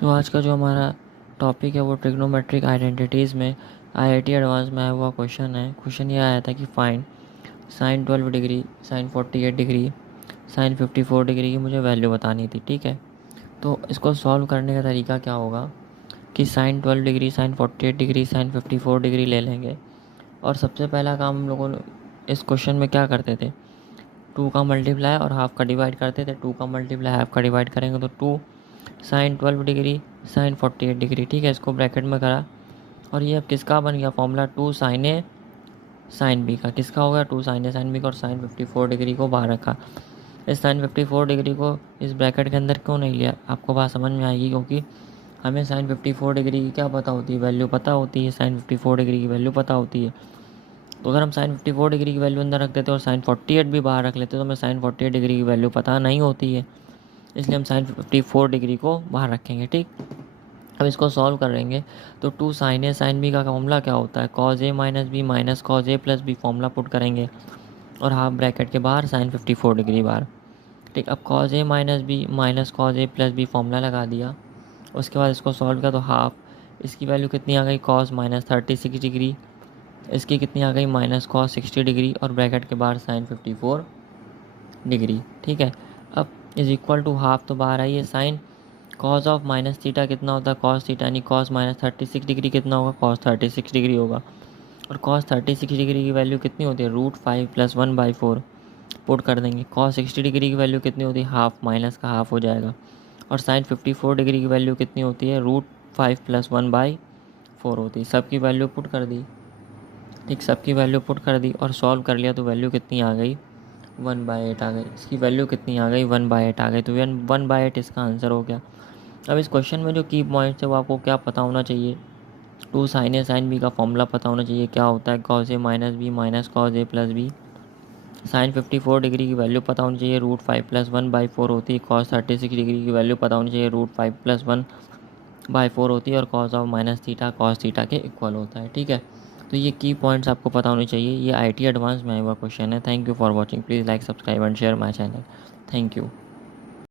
तो आज का जो हमारा टॉपिक है वो ट्रिग्नोमेट्रिक आइडेंटिटीज़ में आईआईटी एडवांस में आया हुआ क्वेश्चन है। क्वेश्चन ये आया था कि find sine 12 degree, sine 48 degree, sine 54 degree की मुझे वैल्यू बतानी थी। ठीक है, तो इसको सॉल्व करने का तरीका क्या होगा कि sine 12 degree, sine 48 degree, sine 54 degree ले लेंगे। और सबसे पहला काम हम लोगों ने इस क्वेश्चन में क्या करते थे, 2 का मल्टीप्लाई और हाफ का डिवाइड करते थे। 2 का मल्टीप्लाई हाफ का डिवाइड करेंगे तो 2 साइन 12 डिग्री, साइन 48 डिग्री। ठीक है, इसको ब्रैकेट में करा और ये अब किसका बन गया फॉर्मूला, 2 साइन ए साइन बी का। किसका हो गया, 2 साइन ए साइन बी का। और साइन 54 डिग्री को बाहर रखा। इस साइन 54 डिग्री को इस ब्रैकेट के अंदर क्यों नहीं लिया, आपको बात समझ में आएगी, क्योंकि हमें साइन 54 डिग्री की क्या पता होती है, वैल्यू पता होती है। साइन 54 डिग्री की वैल्यू पता होती है। तो अगर हम साइन 54 डिग्री की वैल्यू अंदर रख देते और साइन 48 भी बाहर रख लेते तो हमें साइन 48 डिग्री की वैल्यू पता नहीं होती है, इसलिए हम साइन 54 डिग्री को बाहर रखेंगे। ठीक, अब इसको सॉल्व करेंगे तो 2 साइन ए साइन बी का फॉर्मूला क्या होता है, कॉज ए माइनस बी माइनस कॉज ए प्लस बी। फॉर्मूला पुट करेंगे और हाफ ब्रैकेट के बाहर साइन 54 डिग्री बाहर। ठीक, अब कॉज ए माइनस बी माइनस कॉज ए प्लस बी फॉर्मूला लगा दिया। उसके बाद इसको सॉल्व किया तो हाफ, इसकी वैल्यू कितनी आ गई, कॉस माइनस 36 डिग्री, इसकी कितनी आ गई, माइनस कॉस 60 डिग्री, और ब्रैकेट के बाहर साइन 54 डिग्री। ठीक है, अब इज इक्वल टू हाफ तो बाहर आई है। Sine cos of minus theta कितना होता है, कॉस थीटा, यानी कॉस माइनस 36 डिग्री कितना होगा, कॉस 36 डिग्री होगा। और कॉस 36 डिग्री की वैल्यू कितनी होती है, √5 + 1/4 पुट कर देंगे। कॉस 60 डिग्री की वैल्यू कितनी होती है, हाफ, माइनस का हाफ हो जाएगा। और साइन 54 डिग्री की वैल्यू कितनी होती है, √5 + 1/4 होती है। सबकी वैल्यू पुट कर दी। ठीक, सबकी वैल्यू पुट कर दी और सॉल्व कर लिया तो वैल्यू कितनी आ गई, 1/8 आ गई। इसकी वैल्यू कितनी आ गई, 1/8 आ गई। तो 1/8 इसका आंसर हो गया। अब इस क्वेश्चन में जो की पॉइंट्स है वो आपको क्या पता होना चाहिए, 2 साइन ए साइन बी का फॉर्मूला पता होना चाहिए, क्या होता है cos A minus B minus cos A plus B. Sign 54 degree की वैल्यू पता होनी चाहिए, √5 + 1/4 होती है। कॉस 36 डिग्री की वैल्यू पता होनी चाहिए, √5 + 1/4 होती है। और cos of minus theta cos theta के इक्वल होता है। ठीक है, तो ये की पॉइंट्स आपको पता होने चाहिए। ये आईटी एडवांस में आया हुआ क्वेश्चन है। Thank you for watching, please like subscribe and share my channel. Thank you.